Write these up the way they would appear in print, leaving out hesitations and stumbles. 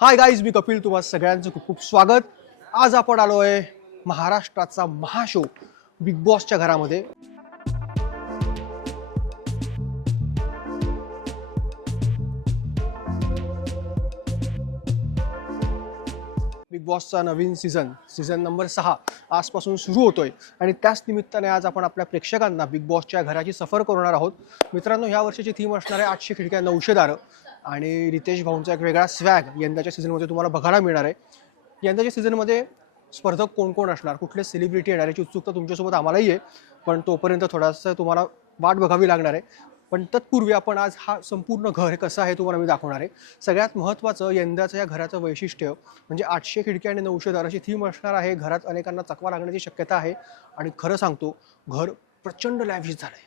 Hi guys, मी कपिल. तुम्हा सगळ्यांचं खूप खूप स्वागत. आज आपण आलोय महाराष्ट्राचा महाशो बिग बॉसच्या घरामध्ये. बिग बॉसचा नवीन सीझन नंबर 6 आजपासून सुरू होतोय आणि त्याच निमित्ताने आज आपण आपल्या प्रेक्षकांना बिग बॉसच्या घराची सफर करणार आहोत. मित्रांनो, ह्या वर्षीची थीम असणार आहे 800 खिडक्या 900 दारं आणि रितेश भाऊंचा एक वेगळा स्वॅग यंदाच्या सीझनमध्ये तुम्हाला बघायला मिळणार आहे. यंदाच्या सीझनमध्ये स्पर्धक कोण कोण असणार, कुठले सेलिब्रिटी येणार याची उत्सुकता तुमच्यासोबत आम्हालाही आहे, पण तोपर्यंत थोडासा तुम्हाला वाट बघावी लागणार आहे. पण तत्पूर्वी आपण आज हा संपूर्ण घर कसं आहे तुम्हाला मी दाखवणार आहे. सगळ्यात महत्त्वाचं यंदाचं या घराचं वैशिष्ट्य म्हणजे 800 खिडक्या आणि 900 दाराची थीम असणार आहे. घरात अनेकांना चकवा लागण्याची शक्यता आहे आणि खरं सांगतो घर प्रचंड लॅव्हिश झालं आहे.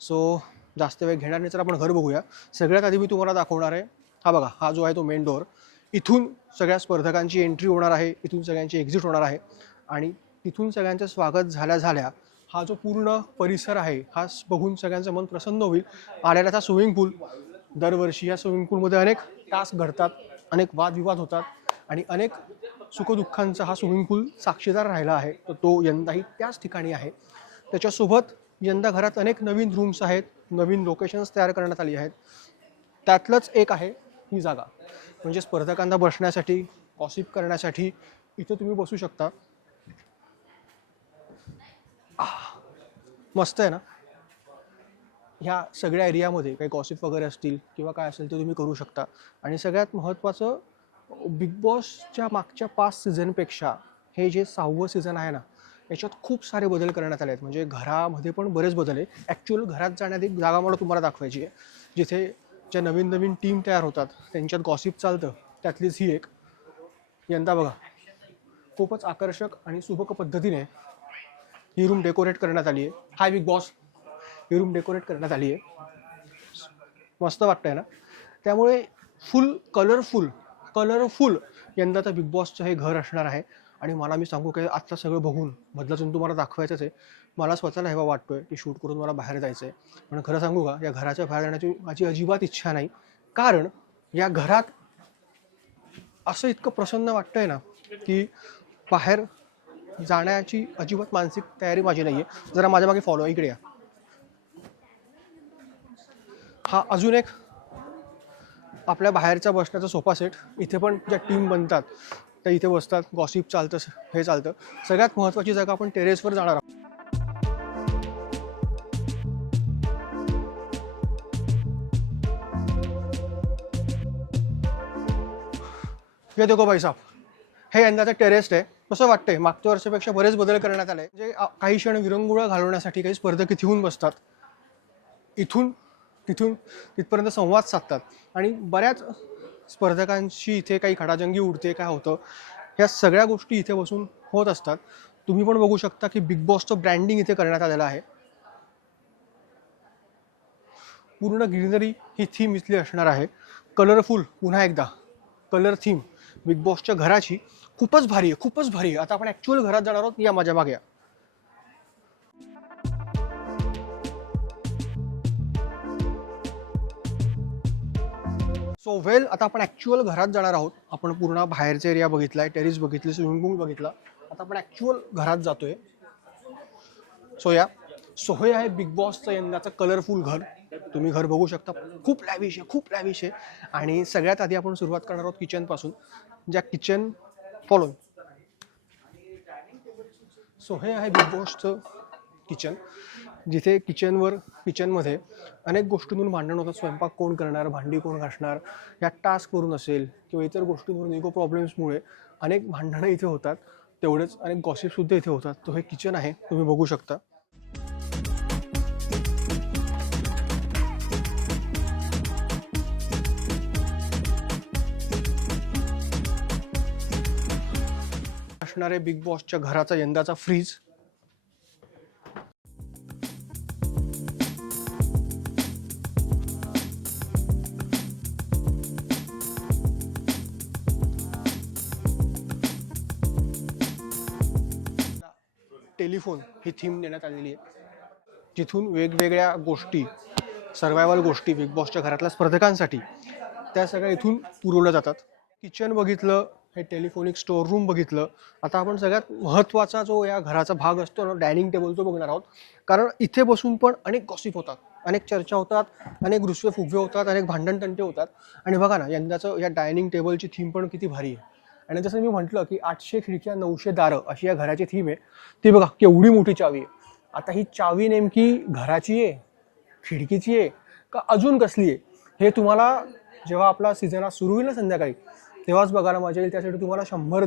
सो जास्त वेळ घेणार नाही तर आपण घर बघूया. सगळ्यात आधी मी तुम्हाला दाखवणार आहे, हा बघा, हा जो आहे तो मेन डोअर. इथून सगळ्या स्पर्धकांची एंट्री होणार आहे, इथून सगळ्यांची एक्झिट होणार आहे आणि तिथून सगळ्यांचं स्वागत झाल्या हा जो पूर्ण परिसर आहे हा बघून सगळ्यांचं मन प्रसन्न होईल. आल्याचा स्विमिंग पूल, दरवर्षी या स्विमिंग पूलमध्ये अनेक टास्क घडतात, अनेक वादविवाद होतात आणि अनेक सुखदुःखांचा हा स्विमिंग पूल साक्षीदार राहिला आहे. तर तो यंदाही त्याच ठिकाणी आहे. त्याच्यासोबत यंदा घरात अनेक नवीन रूम्स आहेत, नवीन लोकेशन्स तयार करण्यात आली आहेत. त्यातलंच एक आहे ही जागा, म्हणजे स्पर्धकांना बसण्यासाठी, गॉसिप करण्यासाठी इथं तुम्ही बसू शकता. मस्त आहे ना. ह्या सगळ्या एरियामध्ये काही गॉसिप वगैरे असतील किंवा काय असेल ते तुम्ही करू शकता. आणि सगळ्यात महत्त्वाचं, बिग बॉसच्या मागच्या 5 सीझनपेक्षा हे जे 6वं सीझन आहे ना, याच्यात खूप सारे बदल करण्यात आले आहेत. म्हणजे घरामध्ये पण बरेच बदल आहे. ॲक्च्युअल घरात जाण्यात एक जागा मला तुम्हाला दाखवायची आहे, जिथे ज्या नवीन नवीन टीम तयार होतात त्यांच्यात गॉसिप चालतं. त्यातलीच ही एक. यंदा बघा, खूपच आकर्षक आणि सुबक पद्धतीने ही रूम डेकोरेट करण्यात आली आहे. हाय बिग बॉस, ही रूम डेकोरेट करण्यात आली आहे. मस्त वाटतंय ना. त्यामुळे फुल कलरफुल यंदाचं बिग बॉसचं हे घर असणार आहे. आणि मला मी सांगू काय, आत्ता सगळं बघून बदलातून तुम्हाला दाखवायचंच आहे. मला स्वतःला हेवा वाटतोय की शूट करून मला बाहेर जायचं आहे. पण खरं सांगू का, या घराच्या बाहेर जाण्याची माझी अजिबात इच्छा नाही. कारण या घरात असं इतकं प्रसन्न वाटतंय ना की बाहेर जाण्याची अजिबात मानसिक तयारी माझी नाही आहे. जरा माझ्या मागे फॉलो, इकडे या. हा अजून एक आपल्या बाहेरचा बसण्याचा सोफा सेट. इथे पण ज्या टीम बनतात त्या इथे बसतात, गॉसिप चालतं, हे चालतं. सगळ्यात महत्त्वाची जागा आपण टेरेसवर जाणार आहोत. ये देखो भाई साहब, हे यंदाचं टेरेस आहे. कसं वाटतंय? मागच्या वर्षापेक्षा बरेच बदल करण्यात आले. म्हणजे काही क्षण विरंगुळा घालवण्यासाठी काही स्पर्धक इथे येऊन बसतात, इथून तिथून तिथपर्यंत संवाद साधतात आणि बऱ्याच स्पर्धकांशी इथे काही खडाजंगी उडते, काय होतं, ह्या सगळ्या गोष्टी इथे बसून होत असतात. तुम्ही पण बघू शकता की बिग बॉसचं ब्रँडिंग इथे करण्यात आलेलं आहे. पूर्ण ग्रीनरी ही थीम इथली असणार आहे. कलरफुल, पुन्हा एकदा कलर थीम बिग बॉसच्या घराची खूपच भारी आहे, खूपच भारी आहे. आता आपण ॲक्च्युअल घरात जाणार आहोत. या माझ्या मागे या. सो वेल, आता आपण ॲक्च्युअल घरात जाणार आहोत. आपण पूर्ण बाहेरचा एरिया बघितला आहे, टेरिस बघितली, स्विमिंग पूल बघितला. आता आपण ॲक्च्युअल घरात जातोय. सो हे आहे बिग बॉसचं यंदाचं कलरफुल घर. तुम्ही घर बघू शकता, खूप लॅविश आहे, खूप लॅविश आहे. आणि सगळ्यात आधी आपण सुरुवात करणार आहोत किचनपासून. ज्या किचन फॉलो. सो हे आहे बिग बॉसचं किचन, जिथे किचनमध्ये अनेक गोष्टींवरून भांडण होतात. स्वयंपाक कोण करणार, भांडी कोण घासणार, या टास्कवरून असेल किंवा इतर गोष्टींवरून, इको प्रॉब्लेम्समुळे अनेक भांडणं इथे होतात. तेवढेच अनेक गॉसिपसुद्धा इथे होतात. तो हे किचन आहे, तुम्ही बघू शकता. असणारे बिग बॉसच्या घराचा यंदाचा फ्रीज. टेलिफोन ही थीम देण्यात आलेली आहे, जिथून वेगवेगळ्या गोष्टी, सर्वायवल गोष्टी बिग बॉसच्या घरातल्या स्पर्धकांसाठी त्या सगळ्या इथून पुरवल्या जातात. किचन बघितलं, हे टेलिफोनिक स्टोर रूम बघितलं. आता आपण सगळ्यात महत्त्वाचा जो या घराचा भाग असतो ना, डायनिंग टेबल, तो बघणार आहोत. कारण इथे बसून पण अनेक गॉसिप होतात, अनेक चर्चा होतात, अनेक रुसवे फुगवे होतात, अनेक भांडणतंटे होतात. आणि बघा ना, यंदाचं या डायनिंग टेबलची थीम पण किती भारी आहे. आणि जसं मी म्हटलं की 800 खिडक्या 900 दारं अशी या घराची थीम आहे. ती बघा केवढी मोठी चावी आहे. आता ही चावी नेमकी घराची आहे, खिडकीची आहे, का अजून कसली आहे, हे तुम्हाला जेव्हा आपला सीझन आज सुरू होईल ना संध्याकाळी, तेव्हाच बघायला मजा येईल. त्यासाठी तुम्हाला 100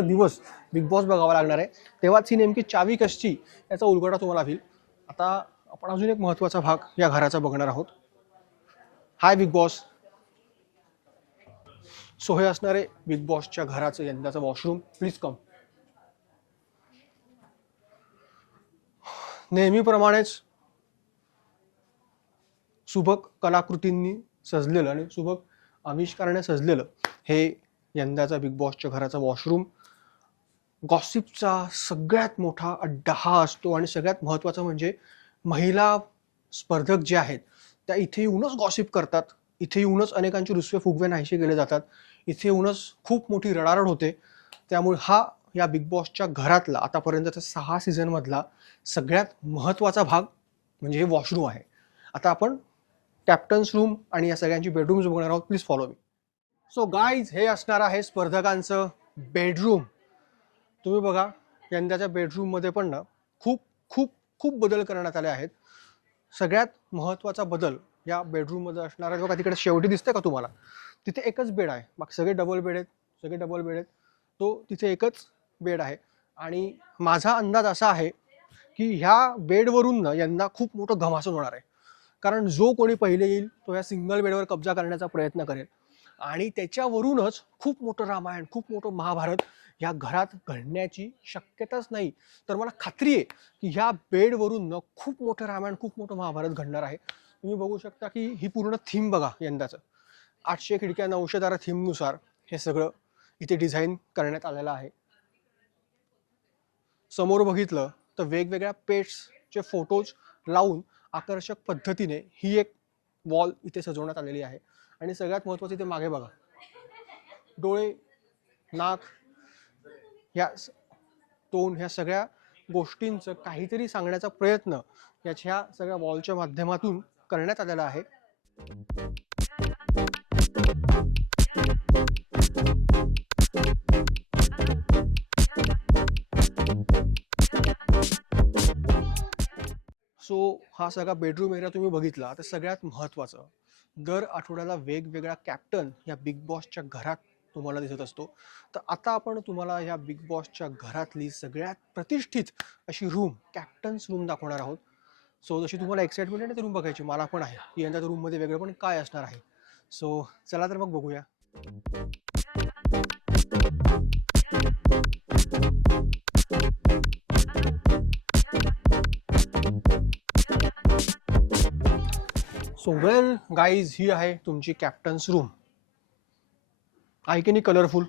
दिवस बिग बॉस बघावा लागणार आहे. तेव्हाच ही नेमकी चावी कशी याचा उलगडा तुम्हाला होईल. आता आपण अजून एक महत्त्वाचा भाग या घराचा बघणार आहोत. हाय बिग बॉस. सो हे असणार आहे बिग बॉसच्या घराचं यंदाचं वॉशरूम. Please come. नेहमीप्रमाणेच सुबक कलाकृतींनी सजलेलं आणि सुबक आविष्काराने सजलेलं हे यंदाचा बिग बॉसच्या घराचा वॉशरूम. गॉसिपचा सगळ्यात मोठा अड्डा हा असतो. आणि सगळ्यात महत्त्वाचं म्हणजे महिला स्पर्धक जे आहेत त्या इथे येऊनच गॉसिप करतात. इथे येऊनच अनेकांचे रुसवे फुगवे नाहीसे केले जातात. इथे येऊनच खूप मोठी रडारड होते. त्यामुळे हा या बिग बॉसच्या घरातला आतापर्यंतचा 6 सीझनमधला सगळ्यात महत्त्वाचा भाग म्हणजे हे वॉशरूम आहे. आता आपण कॅप्टन्स रूम आणि या सगळ्यांची बेडरूम्स बघणार आहोत. Please follow me. So guys, हे असणार आहे स्पर्धकांचं बेडरूम. तुम्ही बघा, यंदाच्या बेडरूममध्ये पण ना खूप खूप खूप बदल करण्यात आले आहेत. सगळ्यात महत्त्वाचा बदल या बेडरूममध्ये असणार आहे बघा, तिकडे शेवटी दिसतंय का तुम्हाला, तिथे एकच बेड आहे. बाकी सगळे डबल बेड आहेत, सगळे डबल बेड आहेत. तो तिथे एकच बेड आहे. आणि माझा अंदाज असा आहे की ह्या बेडवरून ना यंदा खूप मोठं घमासान होणार आहे. कारण जो कोणी पहिले येईल तो या सिंगल बेडवर कब्जा करण्याचा प्रयत्न करेल. आणि त्याच्यावरूनच खूप मोठं रामायण, खूप मोठं महाभारत या घरात घडण्याची शक्यताच नाही. तर मला खात्री आहे की ह्या बेडवरून न खूप मोठं रामायण, खूप मोठं महाभारत घडणार आहे. तुम्ही बघू शकता की ही पूर्ण थीम बघा यंदाचं. 800 खिडक्या 900 दारं थीमनुसार हे सगळं इथे डिझाईन करण्यात आलेलं आहे. समोर बघितलं तर वेगवेगळ्या पेट्सचे फोटोज लावून आकर्षक पद्धतीने ही एक वॉल इथे सजवण्यात आलेली आहे. आणि सगळ्यात महत्त्वाचं इथे मागे बघा, डोळे, नाक, ह्या तोंड, ह्या सगळ्या गोष्टींचं काहीतरी सांगण्याचा प्रयत्न याच्या सगळ्या वॉलच्या माध्यमातून करण्यात आलेला आहे. सो हा सगळा बेडरूम एरिया तुम्ही बघितला. तर सगळ्यात महत्त्वाचं, दर आठवड्याला वेगवेगळा कॅप्टन या बिग बॉसच्या घरात तुम्हाला दिसत असतो. तर आता आपण तुम्हाला या बिग बॉसच्या घरातली सगळ्यात प्रतिष्ठित अशी रूम, कॅप्टन्स रूम दाखवणार आहोत. सो जशी तुम्हाला एक्साइटमेंट आहे ना ते रूम बघायची, मला पण आहे की यंदा रूममध्ये वेगळं पण काय असणार आहे. सो चला तर मग बघूया. सो वेल गाईज, ही आहे तुमची कॅप्टन्स रूम. आहे की नाही कलरफुल?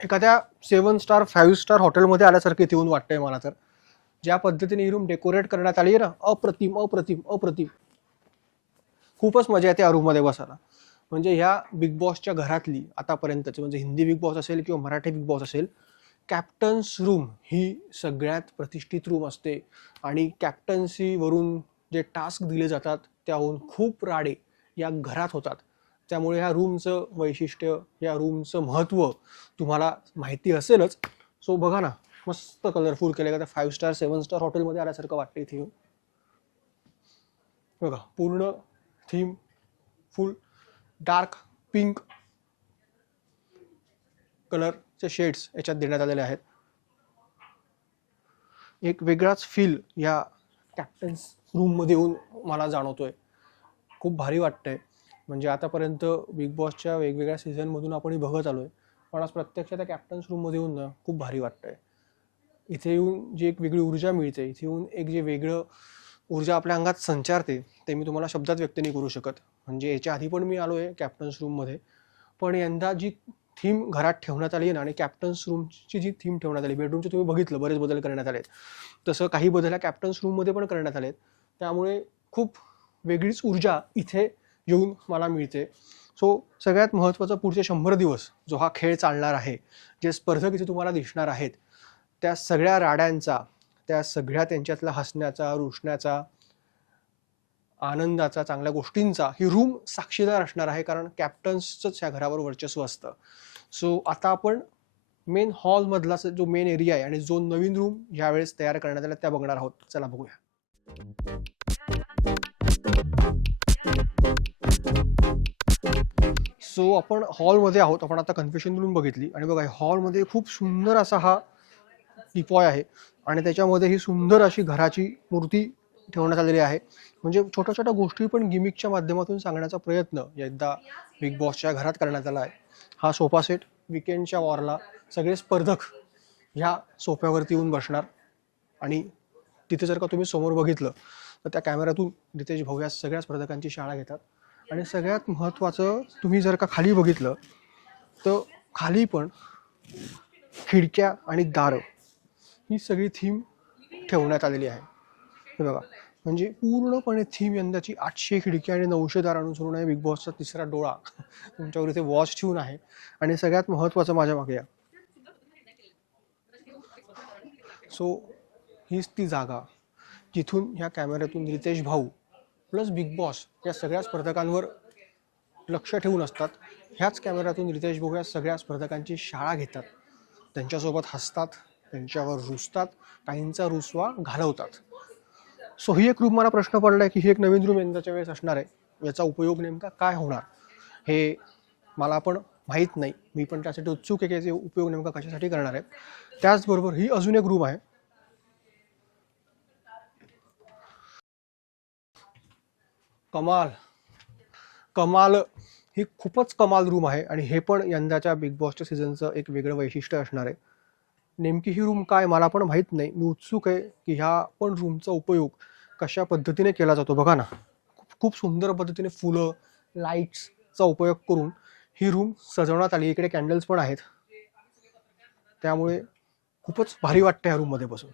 एखाद्या 7 स्टार 5 स्टार हॉटेलमध्ये आल्यासारखे इथे येऊन वाटतंय मला तर. ज्या पद्धतीने ही रूम डेकोरेट करण्यात आली आहे ना, अप्रतिम अप्रतिम अप्रतिम. खूपच मजा येते या रूममध्ये बसायला. म्हणजे ह्या बिग बॉसच्या घरातली आतापर्यंतची, म्हणजे हिंदी बिग बॉस असेल किंवा मराठी बिग बॉस असेल, कॅप्टन्स रूम ही सगळ्यात प्रतिष्ठित रूम असते. आणि कॅप्टन्सीवरून जे टास्क दिले जातात त्याहून खूप राडे या घरात होतात. त्यामुळे ह्या रूमचं वैशिष्ट्य, या रूमचं महत्त्व तुम्हाला माहिती असेलच. सो बघा ना, मस्त कलरफुल केलं का, 5 स्टार 7 स्टार हॉटेलमध्ये आल्यासारखं वाटतं इथे येऊन. बघा, पूर्ण थीम फुल डार्क पिंक कलरचे शेड्स याच्यात देण्यात आलेले आहेत. एक वेगळाच फील या कॅप्टन्स रूममध्ये येऊन मला जाणवतोय. खूप भारी वाटतंय. म्हणजे आतापर्यंत बिग बॉसच्या वेगवेगळ्या सीझनमधून आपण बघत आलोय, पण आज प्रत्यक्षात त्या कॅप्टन्स रूममध्ये येऊन ना खूप भारी वाटतंय. इथे येऊन जी एक वेगळी ऊर्जा मिळते, इथे येऊन एक जे वेगळं ऊर्जा आपल्या अंगात संचारते, ते मी तुम्हाला शब्दात व्यक्त नाही करू शकत. म्हणजे याच्या आधी पण मी आलो आहे कॅप्टन्स रूममध्ये, पण यंदा जी थीम घरात ठेवण्यात आली आहे ना, आणि कॅप्टन्स रूमची जी थीम ठेवण्यात आली, बेडरूमचे तुम्ही बघितलं बरेच बदल करण्यात आले, तसं काही बदल कॅप्टन्स रूममध्ये पण करण्यात आलेत. त्यामुळे खूप वेगळीच ऊर्जा इथे येऊन मला मिळते. सो सगळ्यात महत्त्वाचं पुढचे 100 दिवस जो हा खेळ चालणार आहे, जे स्पर्धक इथे तुम्हाला दिसणार आहेत, त्या सगळ्या राड्यांचा, त्या सगळ्या त्यांच्यातला हसण्याचा, रुसण्याचा, आनंदाचा, चांगल्या गोष्टींचा ही रूम साक्षीदार असणार आहे, कारण कॅप्टन्सचंच ह्या घरावर वर्चस्व असतं. सो आता आपण मेन हॉलमधला जो मेन एरिया आहे आणि जो नवीन रूम यावेळेस तयार करण्यात आला त्या बघणार आहोत. चला बघूया. सो आपण हॉलमध्ये आहोत. आपण आता कन्फेशन रूम बघितली आणि बघा हॉलमध्ये खूप सुंदर असा हा टिपॉय आहे आणि त्याच्यामध्ये ही सुंदर अशी घराची मूर्ती ठेवण्यात आलेली आहे. म्हणजे छोट्या छोट्या गोष्टी पण गिमिकच्या माध्यमातून सांगण्याचा प्रयत्न एकदा बिग बॉसच्या घरात करण्यात आला आहे. हा सोफा सेट विकेंडच्या वॉरला सगळे स्पर्धक ह्या सोफ्यावरती येऊन बसणार आणि तिथे जर का तुम्ही समोर बघितलं तर त्या कॅमेऱ्यातून रितेश भाऊ या सगळ्या स्पर्धकांची शाळा घेतात. आणि सगळ्यात महत्त्वाचं तुम्ही जर का खाली बघितलं तर खाली पण खिडक्या आणि दारं ही सगळी थीम ठेवण्यात आलेली आहे. हे बघा, म्हणजे पूर्णपणे थीम यंदाची 800 खिडक्या आणि 900 दार अनुसरून आहे. बिग बॉसचा तिसरा डोळा तुमच्यावर इथे वॉच ठेवून आहे. आणि सगळ्यात महत्त्वाचं माझ्या मागे या. सो हीच ती जागा जिथून ह्या कॅमेऱ्यातून रितेश भाऊ प्लस बिग बॉस या सगळ्या स्पर्धकांवर लक्ष ठेवून असतात. ह्याच कॅमेऱ्यातून रितेश भाऊ या सगळ्या स्पर्धकांची शाळा घेतात, त्यांच्यासोबत हसतात, त्यांच्यावर रुसतात, काहींचा रुसवा घालवतात. सो ही एक रूम मला प्रश्न पडला आहे की ही एक नवीन रूम यंदाच्या वेळेस असणार आहे. याचा उपयोग नेमका काय होणार हे मला पण माहीत नाही. मी पण त्यासाठी उत्सुक आहे की याचे उपयोग नेमका कशासाठी करणार आहे. त्याचबरोबर ही अजून एक रूम आहे. कमाल कमाल ही खूपच कमाल रूम आहे आणि हे पण यंदाच्या बिग बॉसच्या सीझनचं एक वेगळं वैशिष्ट्य असणार आहे. नेमकी ही रूम काय मला पण माहीत नाही. मी उत्सुक आहे की ह्या पण रूमचा उपयोग कशा पद्धतीने केला जातो. बघा ना, खूप सुंदर पद्धतीने फुलं, लाईट्सचा उपयोग करून ही रूम सजवण्यात आली. इकडे कॅन्डल्स पण आहेत, त्यामुळे खूपच भारी वाटतं ह्या रूममध्ये बसून.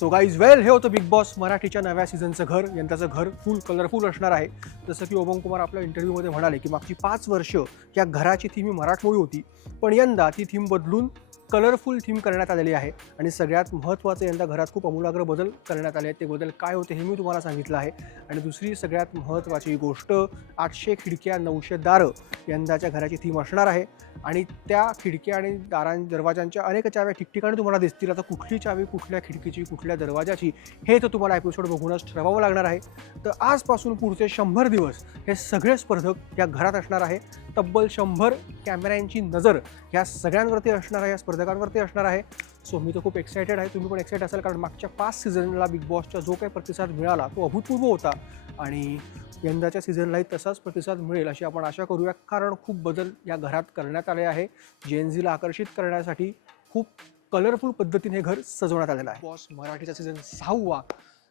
सो गाईज वेल, हे होतं बिग बॉस मराठीच्या नव्या सीझनचं घर. यंदाचं घर फुल कलरफुल असणार आहे. जसं की ओबम कुमार आपल्या इंटरव्ह्यूमध्ये म्हणाले की मागची 5 वर्ष या घराची थीम ही मराठमोळी होती, पण यंदा ती थीम बदलून कलरफुल थीम करण्यात आलेली आहे. आणि सगळ्यात महत्त्वाचं यंदा घरात खूप आमूलाग्र बदल करण्यात आले आहेत. ते बदल काय होते हे मी तुम्हाला सांगितलं आहे. आणि दुसरी सगळ्यात महत्त्वाची गोष्ट, 800 खिडक्या 900 दारं यंदाच्या घराची थीम असणार आहे. आणि त्या खिडक्या आणि दरवाजांच्या अनेक चाव्या ठिकठिकाणी तुम्हाला दिसतील. आता कुठली चावी कुठल्या खिडकीची, कुठल्या दरवाजाची, हे तर तुम्हाला एपिसोड बघूनच ठरवावं लागणार आहे. तर आजपासून पुढचे 100 दिवस हे सगळे स्पर्धक या घरात असणार आहे. तब्बल 100 कॅमेऱ्यांची नजर या सगळ्यांवरती असणार आहे, या स्पर्धकांवरती असणार आहे. सो मी तर खूप एक्सायटेड आहे. तुम्ही पण एक्सायटेड असाल, कारण मागच्या 5 सीझनला बिग बॉसचा जो काही प्रतिसाद मिळाला तो अभूतपूर्व होता आणि यंदाच्या सीझनलाही तसाच प्रतिसाद मिळेल अशी आपण आशा करूया, कारण खूप बदल या घरात करण्यात आले आहे. जेनझीला आकर्षित करण्यासाठी खूप कलरफुल पद्धतीने हे घर सजवण्यात आलेलं आहे. बॉस मराठीचा सीझन 6वा.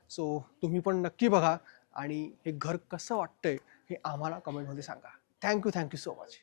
सो तुम्ही पण नक्की बघा आणि हे घर कसं वाटतंय हे आम्हाला कमेंटमध्ये सांगा. Thank you so much.